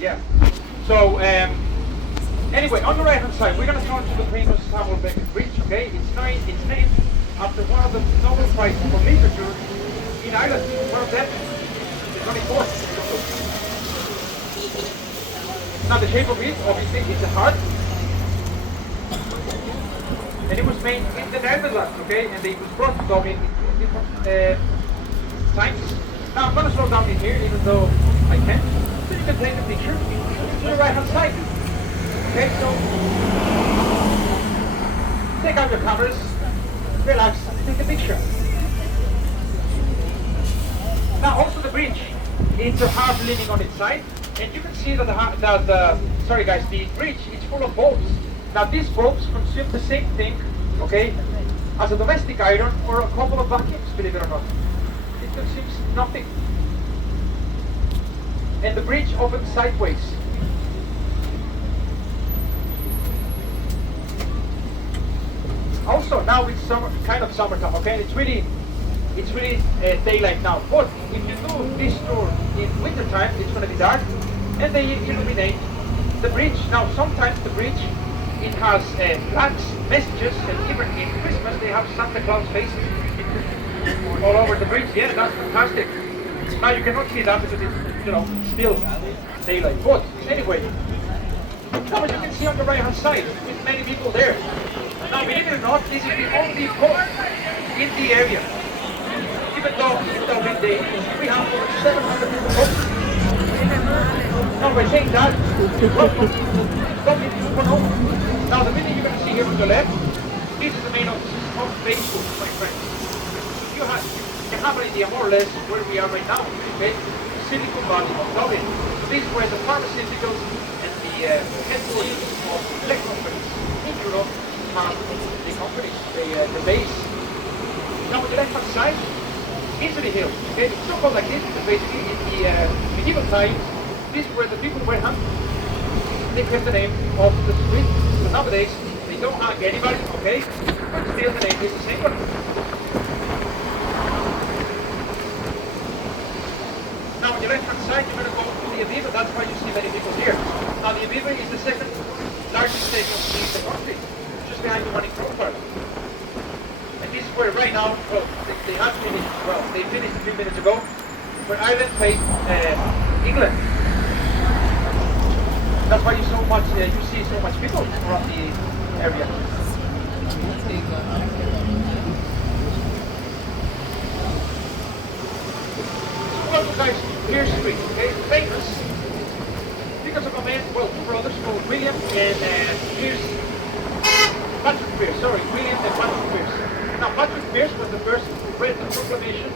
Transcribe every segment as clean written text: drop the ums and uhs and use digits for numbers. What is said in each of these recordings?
yeah. So, anyway, on the right hand side, we're going to turn to the famous Samuel Beckett Bridge, okay? It's named after one of the Nobel Prize for Literature in Ireland, one of them, the 24th. Now the shape of it, obviously, is a heart. And it was made in the Netherlands, okay? And it was brought to Dublin in two different times. Now I'm going to slow down in here, even though I can't. So you can take a picture to the right hand side. Okay, so take out your cameras, relax, and take a picture. Now also the bridge, it's a harp leaning on its side, and you can see that the bridge is full of bulbs. Now these bulbs consume the same thing, okay, as a domestic iron or a couple of vacuums, believe it or not. It consumes nothing. And the bridge opens sideways. Also, now it's kind of summertime, okay? It's really daylight now. But if you do this tour in wintertime, it's going to be dark, and they illuminate the bridge. Now, sometimes the bridge, it has flags, messages, and even in Christmas they have Santa Claus faces all over the bridge. Yeah, that's fantastic. Now you cannot see that because it's still daylight. But anyway, now as you can see on the right hand side, with many people there. Now believe it or not, this is the only pub in the area. Even though in Dublin we have over 700 people pubs. Now by saying that, welcome to Dublin 2.0. Now the building you're going to see here on the left, this is the main office of Facebook, my friends. You can have an idea more or less where we are right now, okay? Silicon Valley of Dublin. So this is where the pharmaceuticals and the headquarters of tech companies in Europe have the companies, the base. Now on the left hand side, Easily Hill, okay? It's so called like this because basically in the medieval times, this is where the people were hung. They kept the name of the street. So nowadays, they don't hang anybody, okay? But still the name is the same one. Now on the left hand side, you're going to go to the Aviva, that's why you see many people here. Now the Aviva is the second largest stadium in the country, just behind the one in Croker. And this is where right now, they have finished, they finished a few minutes ago, where Ireland played England. That's why you see so much people around the area. Well, guys, Pierce Street, okay, famous because of a man, two brothers called William and Patrick Pierce. Sorry, William and Patrick Pierce. Now, Patrick Pierce was the first who read the proclamation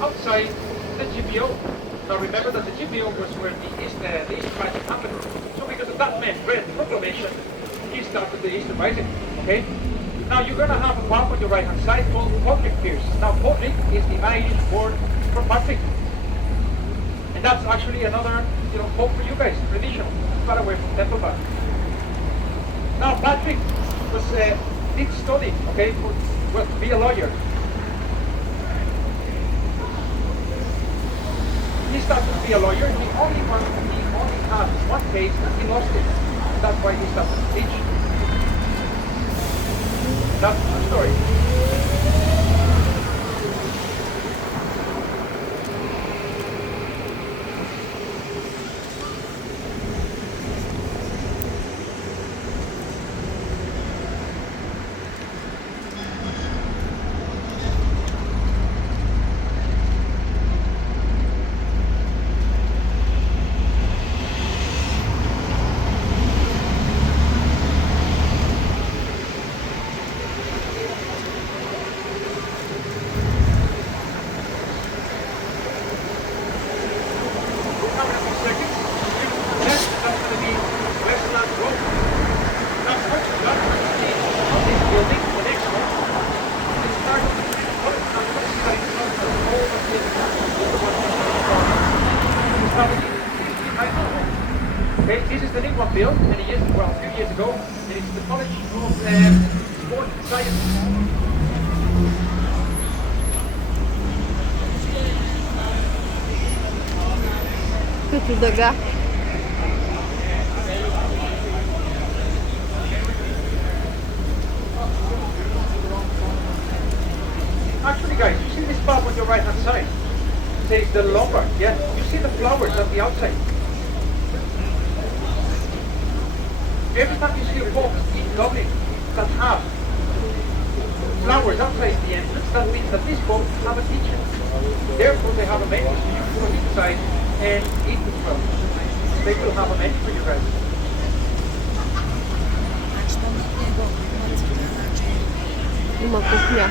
outside the GPO. Now, remember that the GPO was where the Easter Rising happened. So, because of that man read the proclamation, he started the Easter Rising. Okay. Now, you're going to have a pub on your right-hand side called Patrick Pierce. Now, Patrick is the Irish word for Patrick. And that's actually another, hope for you guys, traditional, far away from Templebar. Now, Patrick did study, okay, to be a lawyer. He started to be a lawyer. He only had one case and he lost it. And that's why he started to teach. That's the story. Okay, this is the new one built many years, a few years ago, and it's the College of Sport and Science. Tutto da Actually, guys, you see this pub on your right hand side? It says the Lombard, yeah? You see the flowers on the outside? Every time you see a pub in Dublin that have flowers outside the entrance, that means that this pub have a kitchen. Therefore, they have a menu, so you can go inside and eat as well. They will have a menu for you guys. Nie ma kuchnia.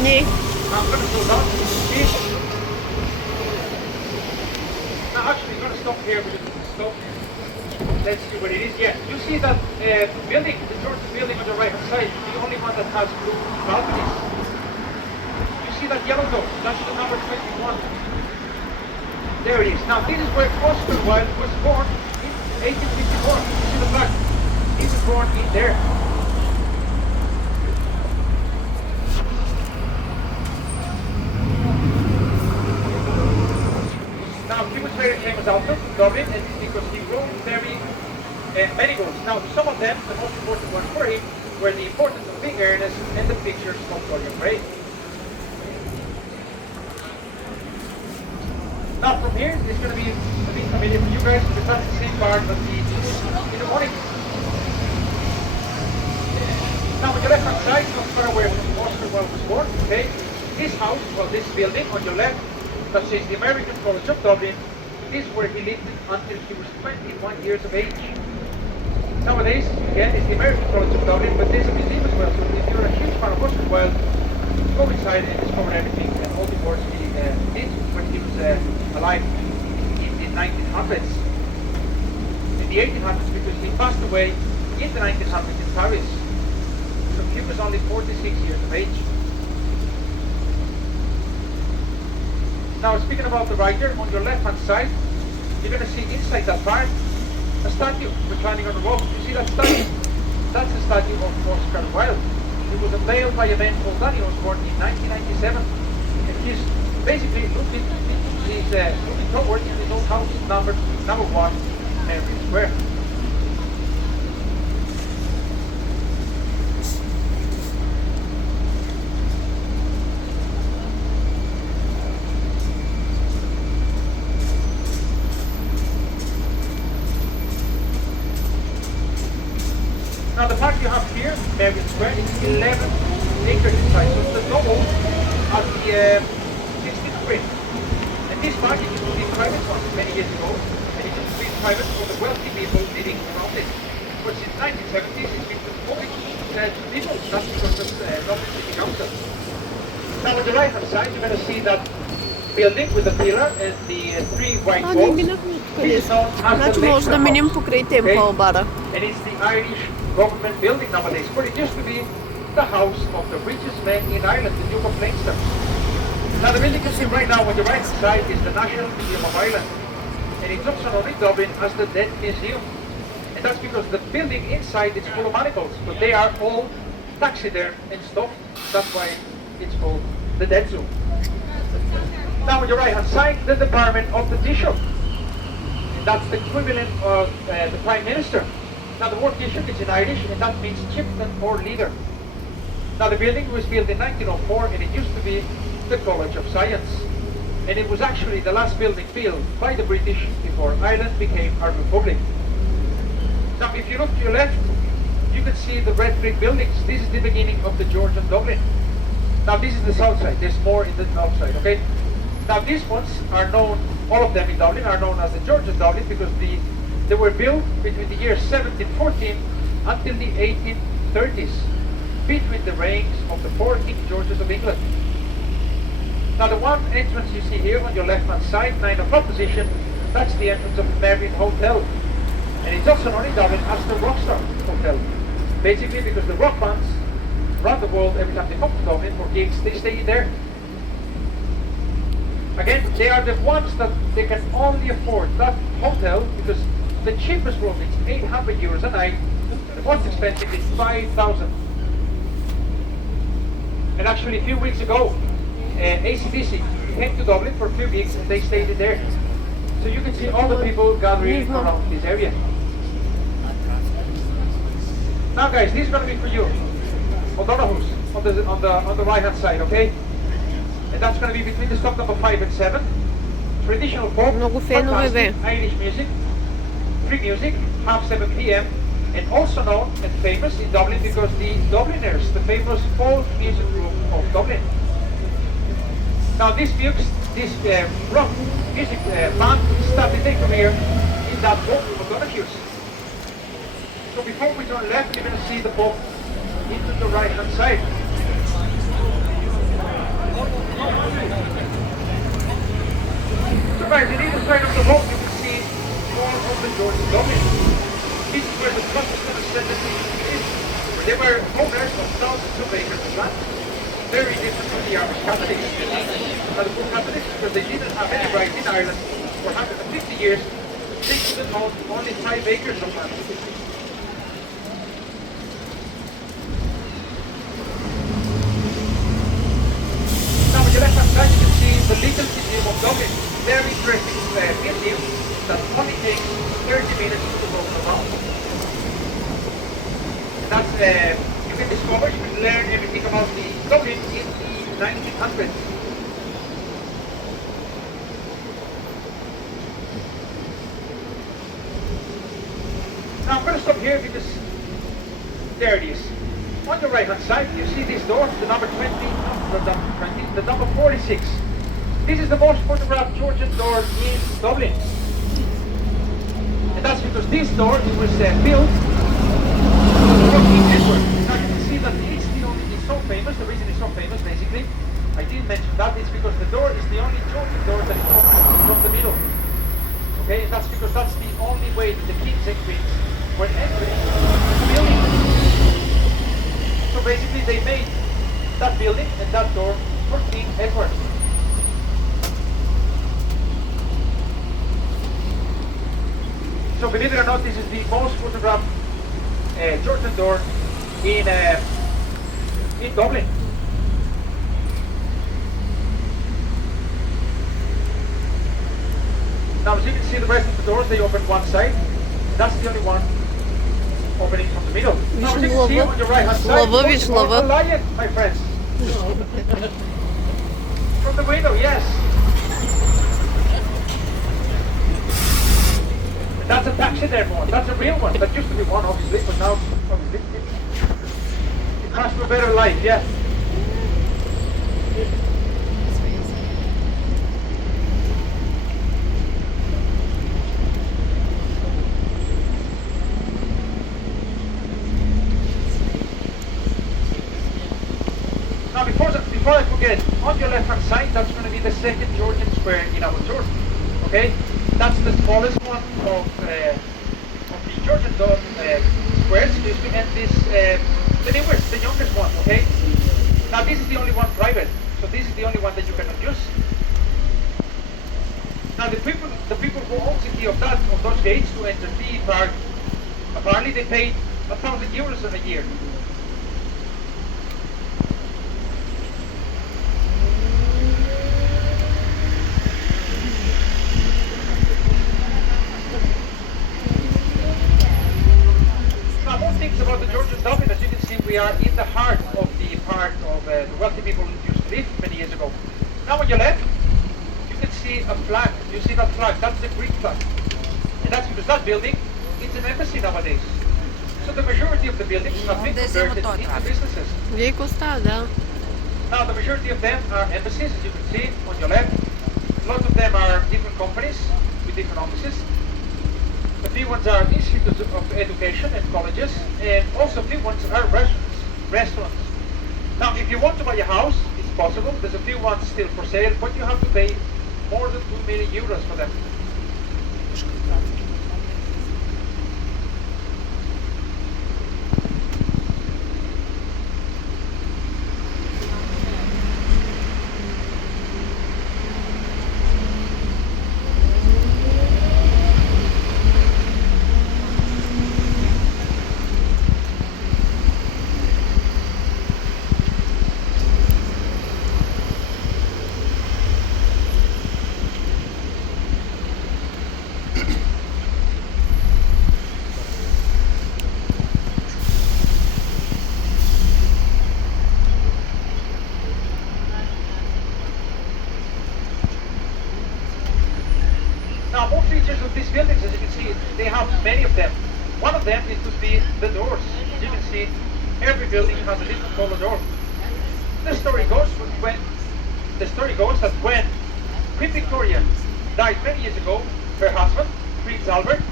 Nie. I'm going to go down to the street. Now actually I'm going to stop here because it's stop. Let's see what it is. Yeah, you see that building, the Georgian building on the right hand side, the only one that has blue balconies. You see that yellow door? That's the number 21. There it is. Now this is where Oscar Wilde was born in 1854. You see the flag? He was born in there. Now, he was very famous author in Dublin, and it's because he wrote very many books. Now, some of them, the most important ones for him, were The Importance of Being Earnest and The Pictures of Dorian Gray. Now, from here, it's going to be a bit familiar for you guys because that's the same part that we do in the morning. Now, on your left-hand side, not far away from Oscar Wilde was born, okay? This house, well, this building on your left, that says the American College of Dublin, is where he lived until he was 21 years of age. Nowadays, again, it's the American College of Dublin, but there's a museum as well, so if you're a huge fan of Oscar Wilde, go inside and discover everything and all the works he did when he was alive in the 1900s. In the 1800s, because he passed away in the 1900s in Paris. So he was only 46 years of age. Now, speaking about the writer, on your left-hand side, you're going to see inside that barn a statue reclining on the rock. You see that statue? That's the statue of Oscar Wilde. It was unveiled by a man called Danny Osborne in 1997. And he's basically looking towards his old house, number 1, Mary Square. Now the park you have here, Mary Square, is 11 acres in size, so it's the double of the 16th grade. And this park, it used to be private one many years ago, and it used to be private for the wealthy people living around it. But since 1970s, it's been public to people, that's because of Dublin City Council. Now on the right hand side, you're going to see that building with the pillar and the 3 white walls. This is known as Значи the може да Leinster минем House, покрай okay? Темпъл-бара. And it's the Irish government building nowadays, but it used to be the house of the richest man in Ireland, the Duke of Leinster. Now the building you see right now on the right side is the National Museum of Ireland, and it's also known in Dublin as the Dead Museum. And that's because the building inside is full of animals, but they are all taxidermed and stuffed. That's why it's called the Dead Zoo. Now on your right hand side, the Department of the Taoiseach. That's the equivalent of the Prime Minister. Now the word Taoiseach is in Irish, and that means chieftain or leader. Now the building was built in 1904, and it used to be the College of Science. And it was actually the last building built by the British before Ireland became a republic. Now if you look to your left, you can see the red brick buildings. This is the beginning of the Georgian Dublin. Now this is the south side, there's more in the north side, okay? Now these ones are known, all of them in Dublin are known as the Georgian Dublin because they were built between the years 1714 until the 1830s, between the reigns of the 4 King Georges of England. Now the one entrance you see here on your left hand side, 9 o'clock position, That's the entrance of the Mervyn Hotel. And it's also known in Dublin as the Rockstar Hotel. Basically because the rock bands around the world, every time they come to Dublin for gigs, they stay in there. Again, they are the ones that they can only afford that hotel because the cheapest room is €800 a night. The most expensive is 5,000. And actually a few weeks ago, AC/DC came to Dublin for a few gigs and they stayed in there. So you can see all the people gathering around this area. Now guys, this is going to be for you. O'Donoghue's on the right hand side, okay? And that's going to be between the stop number 5 and 7. Traditional folk, fantastic Irish music, free music, 7:30 p.m. And also known and famous in Dublin because the Dubliners, the famous folk music group of Dublin. Now this rock music band started their career in that pub, O'Donoghue's. So before we turn left, you're going to see the pub into the right hand side. So guys, on either side of the pub you can see all of the doors in Dublin. This is where the Protestant ascendancy is, where they were owners of thousands of acres of land. Very different from the Irish Catholics. Now the poor Catholics, because they didn't have any rights in Ireland for 150 years, they couldn't own only 5 acres of land. Now on your left hand side you can see the Little Museum of Dublin. Very interesting museum that only takes 30 minutes to go around. And that's, you can discover, you can learn everything about the Dublin in the 1900s. Now I'm going to stop here because there it is. On your right hand side you see this door, the number 20, not the number 20, the number 46. This is the most photographed Georgian door in Dublin. And that's because this door was built for King Edward. Now you can see that it's so famous, the reason it's so famous basically, I didn't mention that, it's because the door is the only Georgian door that is open from the middle. Okay, and that's because that's the only way that the kings and queens were entering the building. So basically they made that building and that door for King Edward. So believe it or not, this is the most photographed Georgian door in Dublin. Now as you can see, the rest of the doors, they open one side. That's the only one opening from the middle. Now as you can see on your right hand side, a lion, my friends. From the window, yes. That's a taxidermy one. That's a real one. That used to be one, obviously, but now obviously it has a better life. Yeah. Now, before I forget, on your left-hand side, that's going to be the second Georgian square in our tour. Okay. That's the smallest one of the Georgian squares, excuse me, and this the newest, the youngest one, okay? Now this is the only one private, so this is the only one that you cannot use. Now the people who own the key of those gates to enter the park, apparently they paid €1,000 a year. About the Georgian Dublin, as you can see, we are in the heart of the part of the wealthy people who used to live many years ago. Now on your left, you can see a flag. You see that flag? That's the Greek flag. And that's because that building, it's an embassy nowadays. So the majority of the buildings have been converted into businesses. Now the majority of them are embassies, as you can see on your left. Lots of them are different companies with different offices. A few ones are institutes of education and colleges, and also a few ones are restaurants. Now, if you want to buy a house, it's possible. There's a few ones still for sale, but you have to pay more than €2 million for them. Now, more features of these buildings, as you can see, they have many of them. One of them is to be the doors. As you can see, every building has a different color door. The story goes that when Queen Victoria died many years ago, her husband, Prince Albert,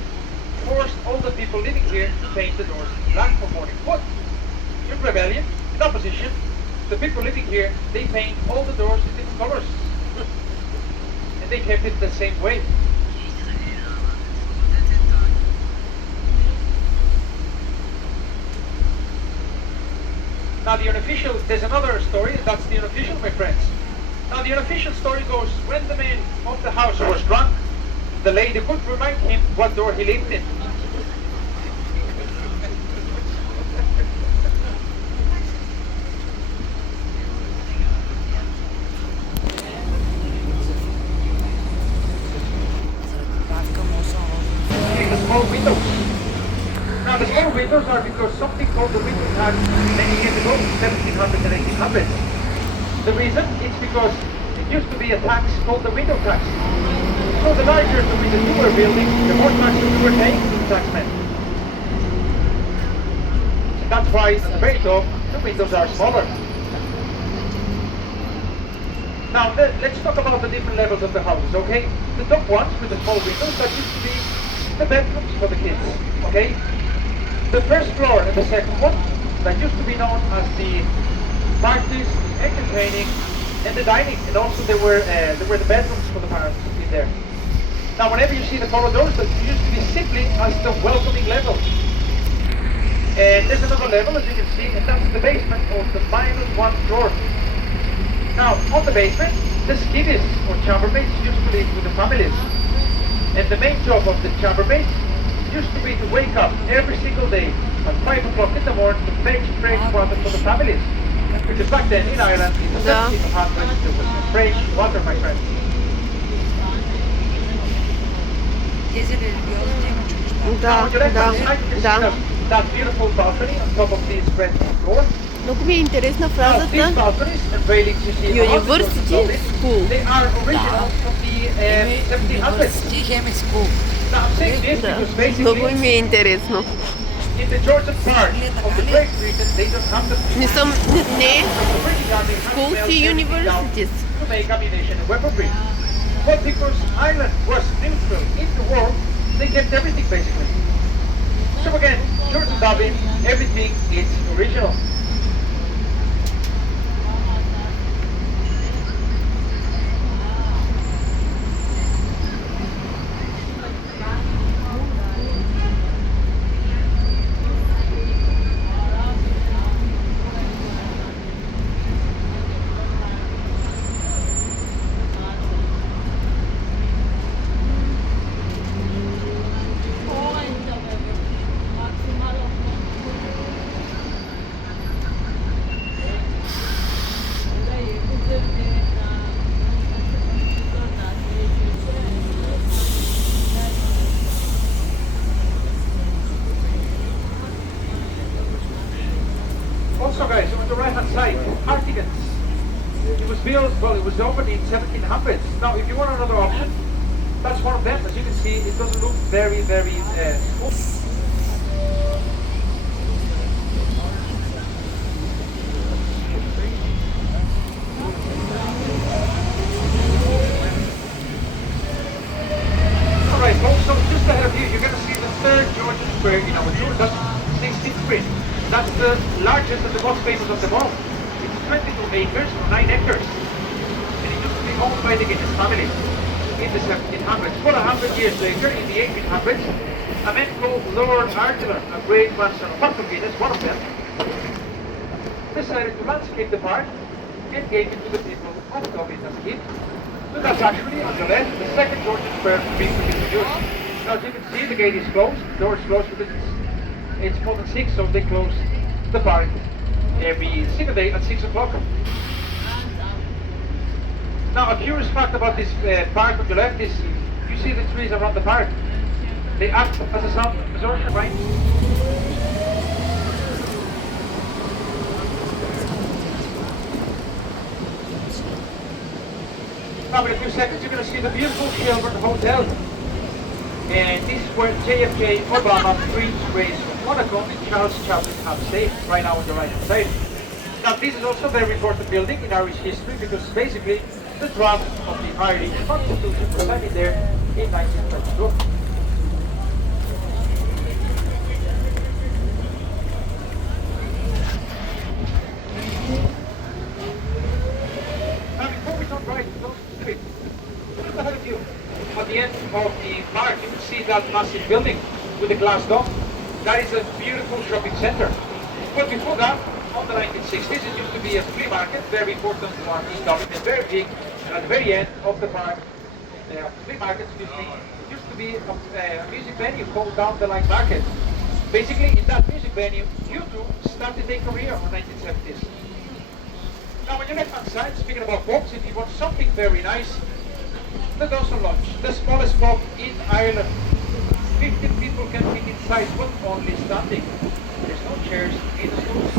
forced all the people living here to paint the doors black for mourning. But in rebellion, in opposition, the people living here, they paint all the doors in different colors. And they kept it the same way. Now the unofficial, there's another story, that's the unofficial, my friends. Now the unofficial story goes, when the man of the house was drunk, the lady could remind him what door he lived in. The small windows. Now the small windows are because something called the window tax many years ago, 1700s and 1800s. The reason is because it used to be a tax called the window tax. So the larger the windows you were building, the more taxes you were paying to the taxman. And that's why at the very top, the windows are smaller. Now let's talk about the different levels of the houses, okay? The top ones with the small windows, that used to be the bedrooms for the kids, okay? The first floor and the second one, that used to be known as the parties, entertaining, and the dining, and also there were the bedrooms for the parents in there. Now, whenever you see the corridors, that used to be simply as the welcoming level. And there's another level, as you can see, and that's the basement, or the -1 floor. Now, on the basement, the skivvies, or chambermaids, used to live with the families. And the main job of the chambermaids used to be to wake up every single day at 5 o'clock in the morning to fetch fresh water for the families. Because back then in Ireland, in the 1700s, there was no fresh water, my friends. Да, да. That beautiful balcony on top of this red floor. Много ми е интересна Now, these фразата balconies and railings you see around the University building, School. they are original from the 1700s. Now, I'm saying this Да, because много basically ми е интересно. in the Georgian part of the Great Britain, they don't have the Не съм, не е the British army had to schools melt и everything down universities. to make ammunition and weaponry. But because Ireland was neutral in the war, they kept everything basically. So again, Georgian Dublin, everything is original. Also guys, on the right hand side, Hartigans. It was built, well it was opened in 1700s. Now if you want another option, that's one of them. As you can see, it doesn't look very smooth. Alright folks, so just ahead of you, you're going to see the third Georgian Square in our tour. That's 16th Street. That's the largest and the most famous of them all. It's 22 acres, 9 hectares. And it used to be owned by the Guinness family. in the 1700s. For 100 years later, in the 1800s, a man called Lord Arthur, a great grandson of Dr. Guinness, one of them, decided to landscape the park and gave it to the people of Dublin as a gift. So that's actually, on the left, the second Georgian Square being introduced. Now, as you can see, the gate is closed, the door is closed because it's more than 6, so they close the park every single day at 6 o'clock. Now, a curious fact about this park on the left is you see the trees around the park. They act as a sound absorption, right? Now, in a few seconds, you're going to see the beautiful Shelburne Hotel. And this is where JFK, Obama, Prince, Grace, Monaco, and Charles Chaplin have stayed, right now on the right hand side. Now, this is also a very important building in Irish history because basically the draft of the Irish Constitution was signed there in 1922. Now, before we turn right, close to the street, look ahead of you. At the end of the park, you can see that massive building with the glass dome. That is a beautiful shopping center. But before that, on the 1960s, it used to be a flea market, very important one in Dublin, and very big. And at the very end of the park, flea market, used to be a music venue called Down the Line Market. Basically, in that music venue, U2 started their career in the 1970s. Now, on your left-hand side, speaking about pubs, if you want something very nice, the Dawson Lounge, the smallest pub in Ireland. 50 people can fit inside, but only standing. There's no chairs in the stools.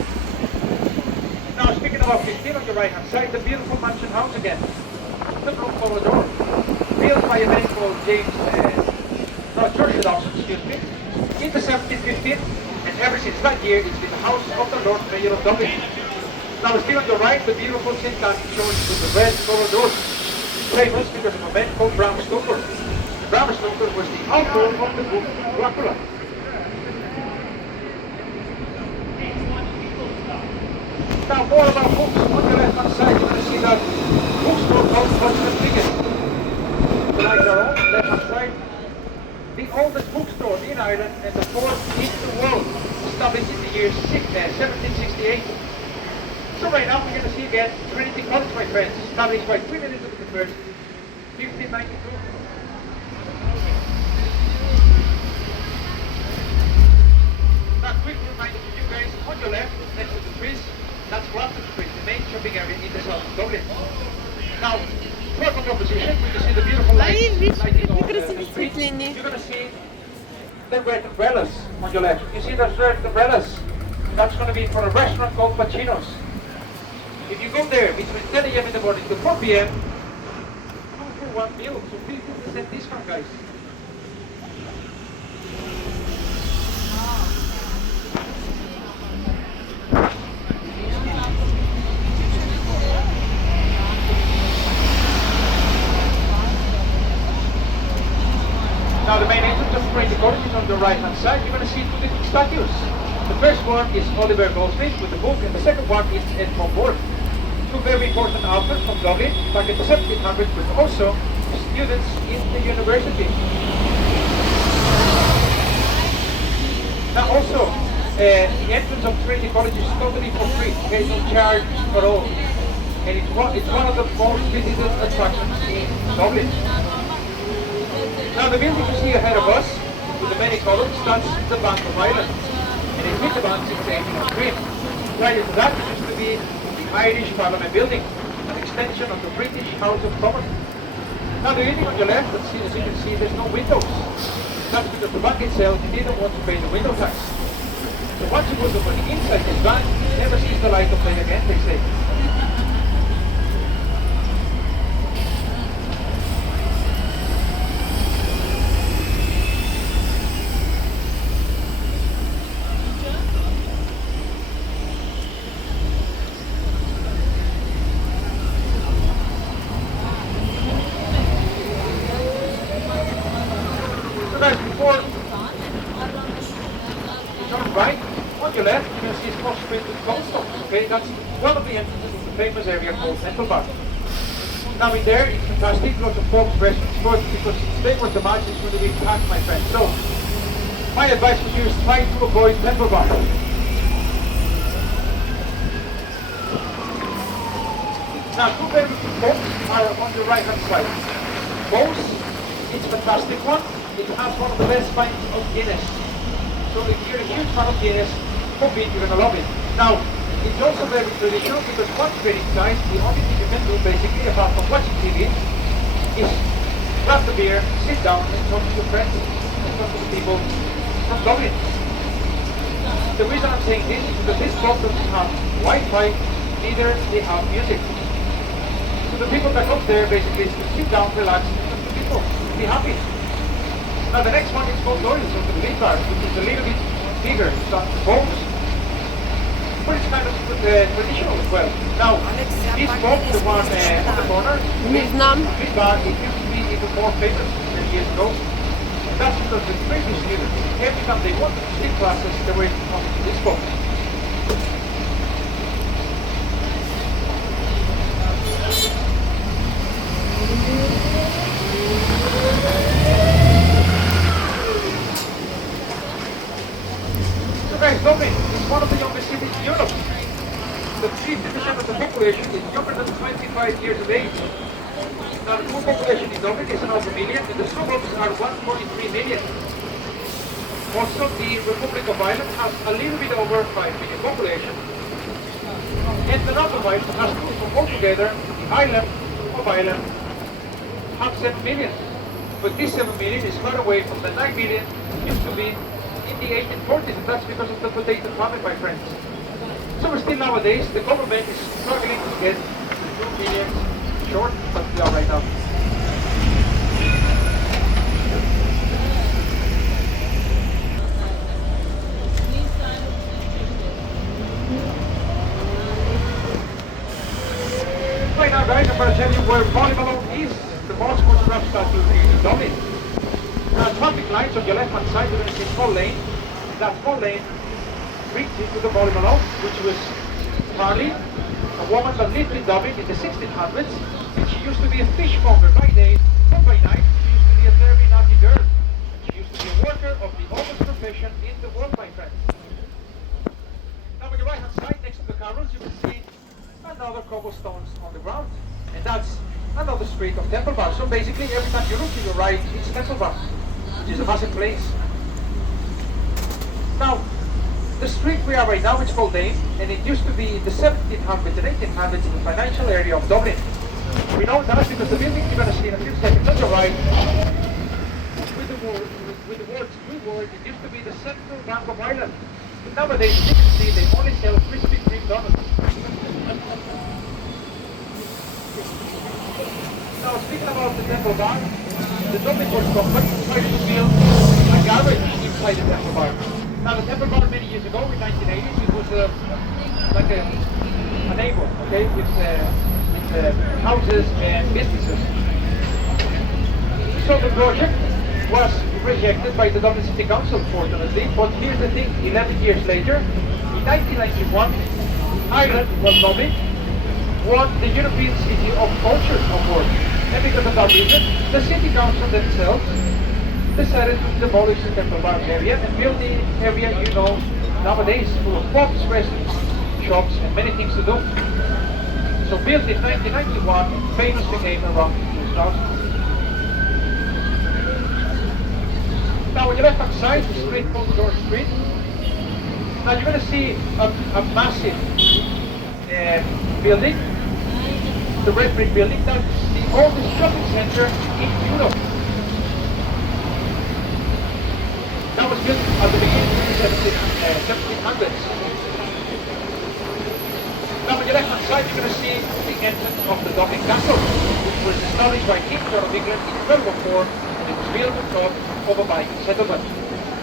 Now, speaking about 15 on your right-hand side, the beautiful mansion house again. The Blue Collar Door, built by a man called George Dawson, excuse me, in the 1715, and ever since that year, it's been the house of the Lord Mayor of Dublin. Now, still on your right, the beautiful St. Anne's Church with the red collar doors, famous because of a man called Bram Stoker. Bram Stoker was the author of the book Dracula. Now, more about books. On your left-hand side, you're going to see that bookstore called Hudson Biggest. So like our own left-hand side, the oldest bookstore in Ireland and the fourth in the world, established in the year 1768. So right now, we're going to see again Trinity College, my friends, established by Queen Elizabeth I, 1592. Now, quick reminder to you guys, on your left, next to the trees, that's Grafton Street, the main shopping area in the south of Dublin. Now, third on your position, we can see the beautiful lighting of the street. You're going to see the red umbrellas on your left. You see those red umbrellas? That's going to be for a restaurant called Pacino's. If you go there between 10 a.m. in the morning to 4 p.m., 2 for 1 meal, so 50% discount, guys. Now the main entrance of Trinity College is on the right hand side. You're going to see two different statues. The first one is Oliver Goldsmith with the book, and the second one is Ed Moore. Two very important authors from Dublin back in the 1700s, but also students in the university. Now also, the entrance of Trinity College is totally for free, okay, no charge at all. And it's one of the most visited attractions in Dublin. Now the building you see ahead of us, with the many columns, that's the Bank of Ireland. And it hit the bank since 1803. Prior to that, it used to be the Irish Parliament building, an extension of the British House of Commons. Now the building on your left, as you can see, there's no windows. That's because the bank itself didn't want to pay the window tax. So once you put the money inside this bank, it never sees the light of day again, they say. Before you turn right, on your left, you can see Scotch Street with Coldstone. Okay, that's one of the entrances of the famous area called Central Park. Now in there, it's fantastic, lots of folks, restaurants, but because today was the match, it's going to be packed, my friends. So, my advice for you is try to avoid Temple Bar. Now, two very good folks are on the right hand side. Both, it's a fantastic one. It has one of the best pints of Guinness. So if you're a huge fan of Guinness, hop in, you're going to love it. Now, it's also very traditional because once you're inside, the only thing you can do basically, apart from watching TV, is grab the beer, sit down and talk to your friends and talk to the people from Dublin. The reason I'm saying this is because this club doesn't have Wi-Fi, neither they have music. So the people that come there basically is to sit down, relax, and talk to people, be happy. Now the next one is called Doyle's, or the Big Bar, which is a little bit bigger than both, but it's kind of traditional as well. Now, this pub, the one on the corner, Nie znam. Big Bar, it used to be even more famous many years ago. And that's because the previous students, every time they wanted to skip classes, they were coming to this pub. Guys, Dublin is one of the youngest cities in Europe. The 50% of the population is younger than 25 years of age. Now the full population in Dublin is an over a million, and the suburbs are 1.3 million. Also, the Republic of Ireland has a little bit over 5 million population. And the North of Ireland has two, so altogether, the island of Ireland have 7 million. But this 7 million is far away from the 9 million used to be in the 1840s, and that's because of the potato famine, my friends. So we're still nowadays, the government is struggling to get the 2 million short, but we are right now. Right now guys, I'm going to tell you where Volleyball is, the most construction statue in Dublin. Traffic lights on your left hand side, you're going to see a small lane. That small lane brings you to the Volleyball, which was Charlie, a woman that lived in Dublin in the 1600s, and she used to be a fishmonger by day, but by night she used to be a very naughty girl. She used to be a worker of the oldest profession in the world, my friends. Now on your right hand side, next to the carrots, you can see another cobblestones on the ground, and that's another street of Temple Bar. So basically, every time you look to your right, it's Temple Bar, which is a massive place. Now, the street we are right now is called Dame, and it used to be in the 1700s and 1800s in the financial area of Dublin. We know that because the building you're going to see in a few seconds on your right, with the words "New World," it used to be the Central Bank of Ireland. But nowadays, you can see they only sell Krispy Kreme donuts. Now, speaking about the Temple Bar, the Dublin Port Company decided to build a garage inside the Temple Bar. Now, the Temple Bar many years ago, in 1980s, it was like a neighbor, okay, with houses and businesses. So the project was rejected by the Dublin City Council, fortunately, but here's the thing, 11 years later, in 1991, Ireland, well, Dublin, won the European City of Culture Award. And because of that reason, the City Council themselves decided to demolish the Temple Bar area and build the area you know nowadays, full of pubs, restaurants, shops, and many things to do. So built in 1991, famous became around 2000. Now on your left hand side, the street called George Street. Now you're going to see a massive building, the red brick building, that's the oldest shopping center in Europe. That was built at the beginning of the 1700s. Now on your left hand side, you're going to see the entrance of the Dublin Castle, which was established by King John of England in 1204, and it was built on top of a Viking settlement.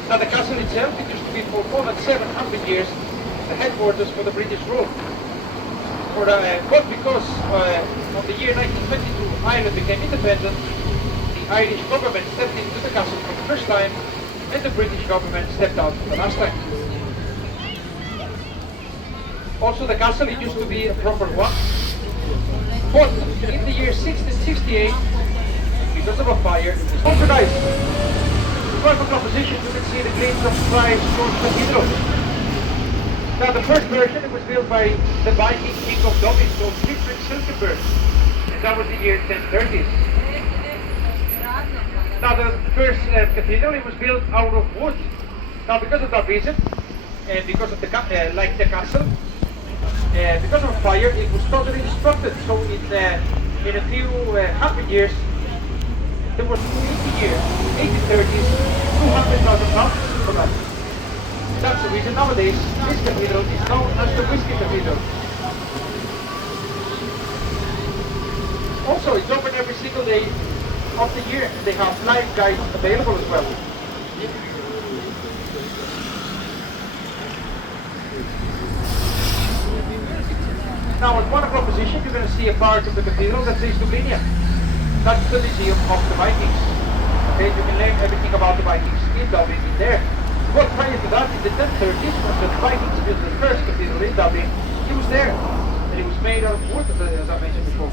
Now the castle itself, it used to be for more than 700 years the headquarters for the British rule. But because of the year 1922 Ireland became independent, the Irish government stepped into the castle for the first time, and the British government stepped out for the last time. Also the castle, it used to be a proper one. But in the year 1668, because of a fire, it was poltergeist. The perfect composition, you can see the gleams of Christ George Cathedral. Now the first version, it was built by the Viking king of Dublin, called Frederick Silkenberg, and that was the year 1030s. Now the first cathedral, it was built out of wood. Now because of that reason, and because of the like the castle, because of fire, it was totally destructed. So in a few hundred years, there was 80 years, 1830s, 200,000 pounds for that. That's the reason nowadays this cathedral is known as the Whiskey Cathedral. Also, it's open every single day of the year, and they have live guides available as well. Now at 1 o'clock position, you're going to see a part of the cathedral that says Dublin. That's the museum of the Vikings. Okay, you can learn everything about the Vikings in Dublin in there. But prior to that, in the 1030s, when the Vikings built the first cathedral in Dublin, he was there. And it was made out of wood, as I mentioned before.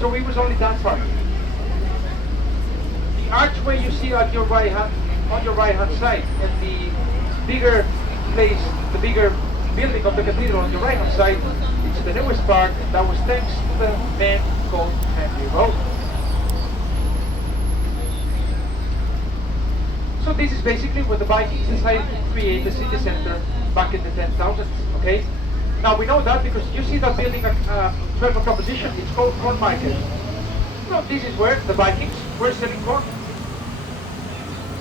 So he was only that part. The archway you see on your right hand side, and the bigger place, the bigger building of the cathedral on your right hand side, it's the newest part, and that was thanks to the man called Henry Rowe. So this is basically what the Vikings decided to create the city center back in the 10,000s, okay? Now we know that because you see that building at 12 o'clock position, it's called corn market. Now this is where the Vikings were selling corn.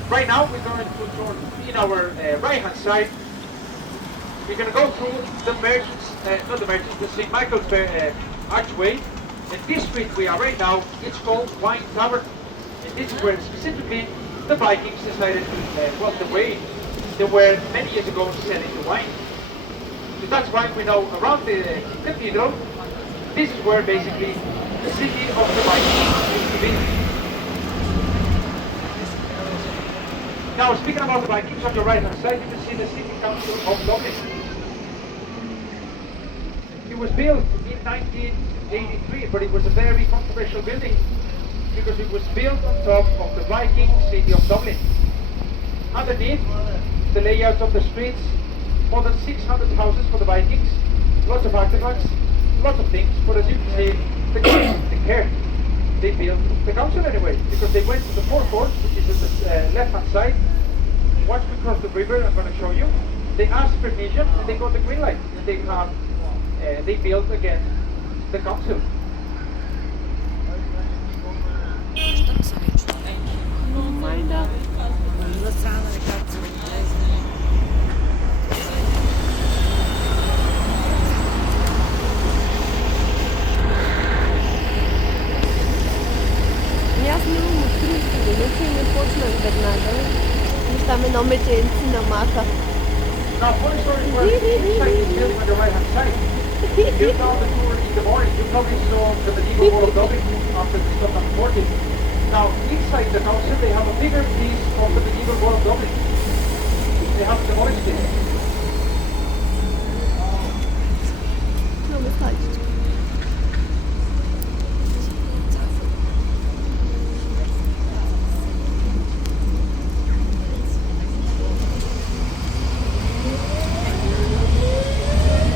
Right now we're going to turn in our right hand side. We're going to go through the merchants, not the merchants, the St. Michael's archway. And this street we are right now, it's called Wine Tavern. And this is where specifically the Vikings decided to, well, the way they were many years ago selling the wine. So that's why we know around the cathedral, this is where basically the city of the Vikings used to be. Now speaking about the Vikings, on your right hand side you can see the City Council of Dublin. It was built in 1983, but it was a very controversial building because it was built on top of the Viking city of Dublin. Underneath, the layout of the streets, more than 600 houses for the Vikings, lots of artifacts, lots of things, but as you can see, the care. They built the council anyway, because they went to the forecourt, which is on the left-hand side. Once we cross the river, I'm going to show you, they asked permission and they got the green light. And they built again the council. Jaz ne bom odkriti, nekaj ne počnem Bernardo. Nič tam eno međenci namaha. Now, funny story where inside this building on the right hand side, you saw the tour in the morning, you probably saw the medieval wall of Dublin after the stuff on 40. Now, inside the council, they have a bigger piece of the medieval wall of Dublin. They have demolished it. No me chodź.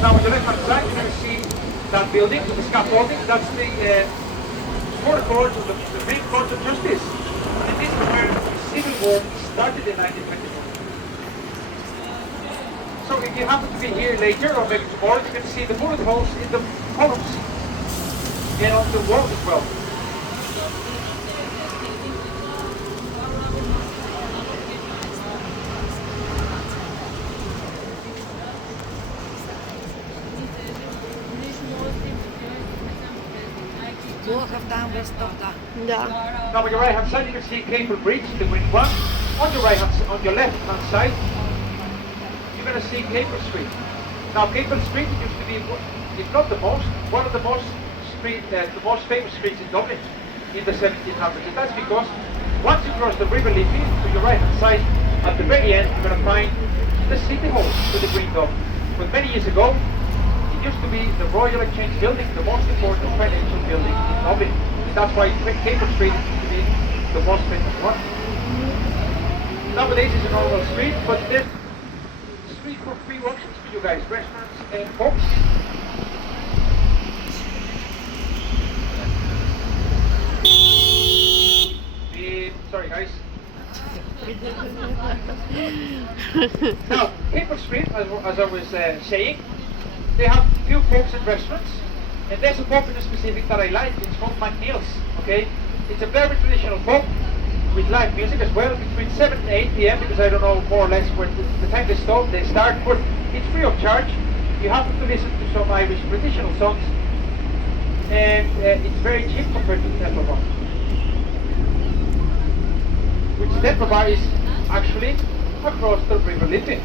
Now, on the left-hand side, you can see that building, the scaffolding, that's the forecourt of the main court of justice. And this is where the civil war started in 1924. So if you happen to be here later, or maybe tomorrow, you can see the bullet holes in the columns and on the walls as well. Да. Now on your right hand side you can see Cable Bridge, the green one. On your left hand side, you're going to see Cable Street. Now Cable Street used to be, if not the most, one of the most famous streets in Dublin in the 1700s. And that's because once you cross the River Liffey to your right hand side, at the very end you're going to find the City Hall with the green dome. But many years ago, in used to be the Royal Exchange Building, the most important financial building in Dublin. That's why Capel Street used to be the most famous one. Nowadays it's a normal street, but there's a street for free options for you guys, restaurants and pubs. Sorry guys. Now, Capel Street, as I was saying, they have few pubs and restaurants, and there's a pub in specific that I like. It's called McNeil's. Okay, it's a very traditional pub with live music as well between 7 and 8 p.m. because I don't know more or less when the time they start, but it's free of charge. You happen to listen to some Irish traditional songs, and it's very cheap compared to the Temple Bar, which the Temple Bar is actually across the River Liffey.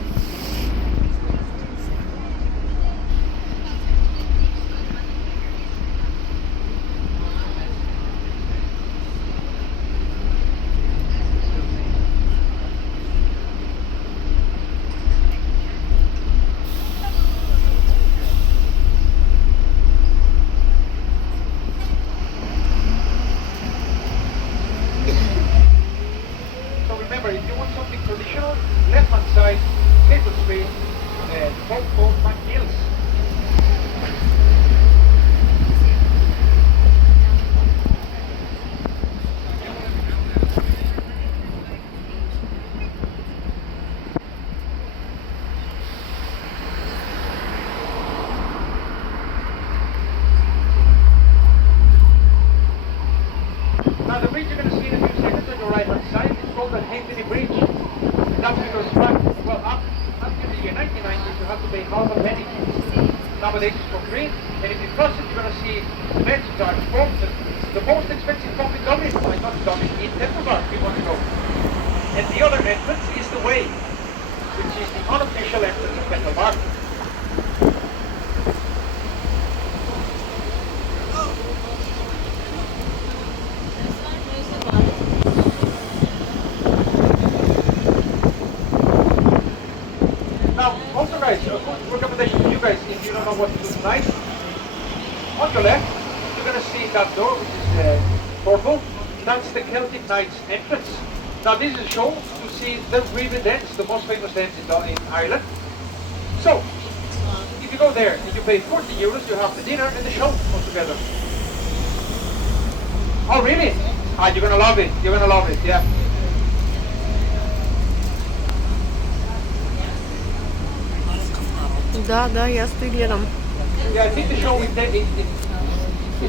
If you want something traditional, left-hand side, Capel Street, pub called McNeil's. Now the bridge you're going to see in a few seconds on your right-hand side is called the Henry Bridge. And that's because up until the year 1990 you have to pay half a penny. Nowadays it's for free, and if you cross it you're going to see the merchant charge pubs, the most expensive pub in Dublin, not Dublin, in Temple Bar if you want to go. And the other entrance is the Way, which is the unofficial entrance of Temple Bar. Also guys, a good recommendation to you guys, if you don't know what to do tonight, on your left, you're going to see that door, which is purple. That's the Celtic Knights entrance. Now this is a show to see the River dance, the most famous dance in Ireland. So, if you go there and you pay 40 euros, you have the dinner and the show all together. Oh really? Ah, you're going to love it, yeah. Да, я студирам. Yeah, I think the show it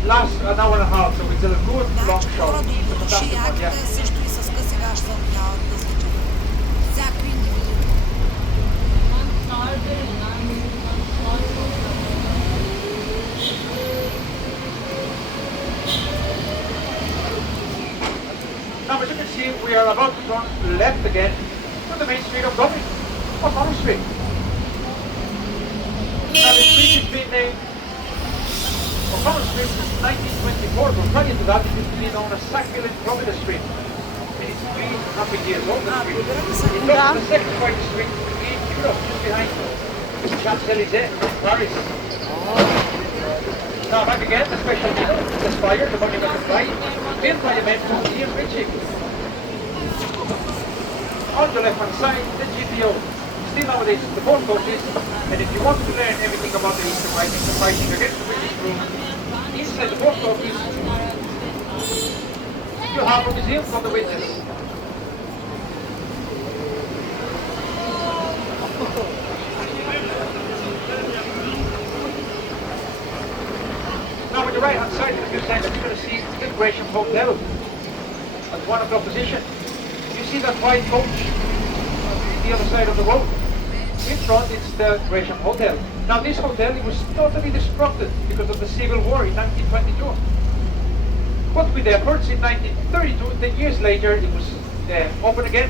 lasts an hour and a half, so it's a good long show. Fantastic one, yeah. Now as you can see, we are about to turn left again on the main street of Dublin, O'Connell Street. Now the street has been named O'Connell Street since 1924, but prior to that it used to be known as Sacculent Providence Street. And it's 3.5 years old, the street. It's also the second widest street in Europe, just behind Champs-Élysées in Paris. Now back again, the special needle, the spire, the monument of light, built by a man called Ian Ritchie. On the left hand side, the GPO. Still nowadays the post office, and if you want to learn everything about the history fighting against the British rule, inside the post office you have a museum for the witness. Now on the right hand side in a few seconds you're going to see the Gresham Hotel at 1 o'clock position. You see that white coach on the other side of the road? In front it's the Gresham Hotel. Now this hotel, it was totally destructed because of the Civil War in 1922. But with efforts in 1932, 10 years later, it was open again.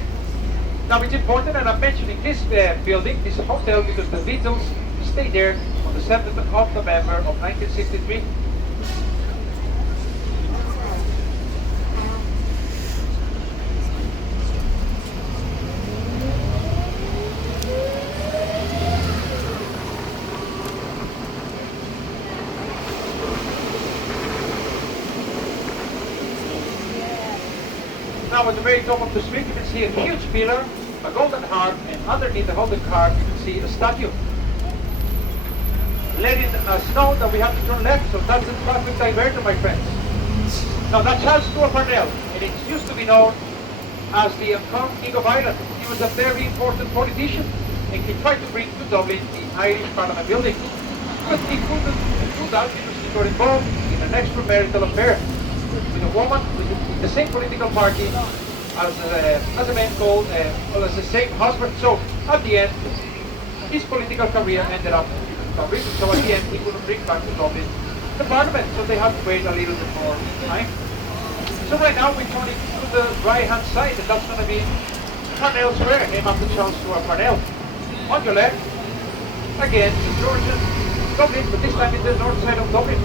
Now it's important, and I'm mentioning this building, this hotel, because the Beatles stayed there on the 7th of November of 1963. Now at the very top of the street you can see a huge pillar, a golden heart, and underneath the golden heart you can see a statue. Letting us know that we have to turn left, so that's the traffic diverter, my friends. Now that's Charles Stuart Parnell, and it used to be known as the Crown King of Ireland. He was a very important politician, and he tried to bring to Dublin the Irish Parliament building. But he couldn't do that because he got involved in an extramarital affair with a woman with the same political party as a man called, well, as the same husband. So at the end, his political career ended up in Dublin. So at the end, he couldn't bring back to Dublin the Parliament. So they had to wait a little bit more time. So right now we're turning to the right-hand side, and that's going to be Parnell Square, named after Charles Stuart Parnell. On your left, again, the Georgian Dublin, but this time in the north side of Dublin.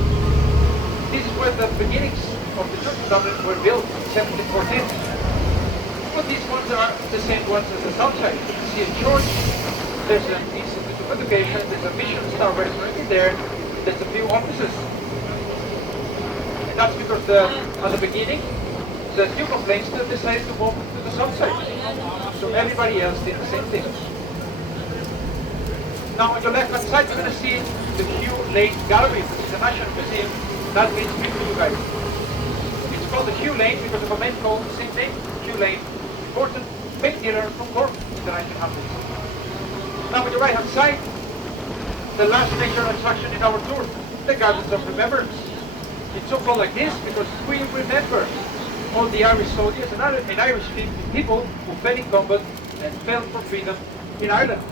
This is where the beginnings of the Church of Dublin were built in 1714. But these ones are the same ones as the south side. You can see a church, there's an institute of education, there's a Mission Star restaurant in there, there's a few offices. And that's because at the beginning, the Duke of Leinster decided to move to the south side. So everybody else did the same thing. Now on your left hand side, you're going to see the Hugh Lane Gallery, which is a national museum. That means big to you guys. It's called the Hugh Lane because of a man called the same name, Hugh Lane, important paint dealer from Cork in the 1900s. Now on your right hand side, the last major attraction in our tour, the Gardens of Remembrance. It's so called like this because we remember all the Irish soldiers and Irish people who fell in combat and fell for freedom in Ireland.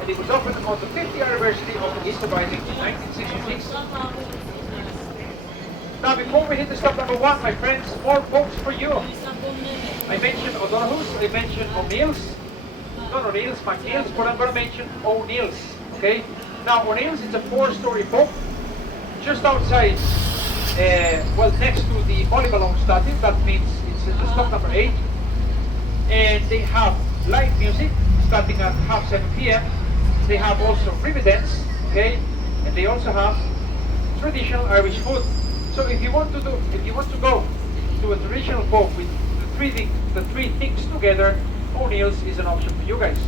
And it was opened on the 50th anniversary of the Easter Rising in 1966. Now before we hit the stop number 1, my friends, more pubs for you. I mentioned O'Donoghue's, I mentioned O'Neill's, not O'Neill's, McNeill's, but I'm going to mention O'Neill's, okay? Now O'Neill's is a 4-story pub, just outside, well next to the Molly Malone statue, that means it's the stop number 8. And they have live music starting at 7:30 p.m. They have also river dance, okay, and they also have traditional Irish food. So if you want to go to a traditional pub with the three things together, O'Neill's is an option for you guys.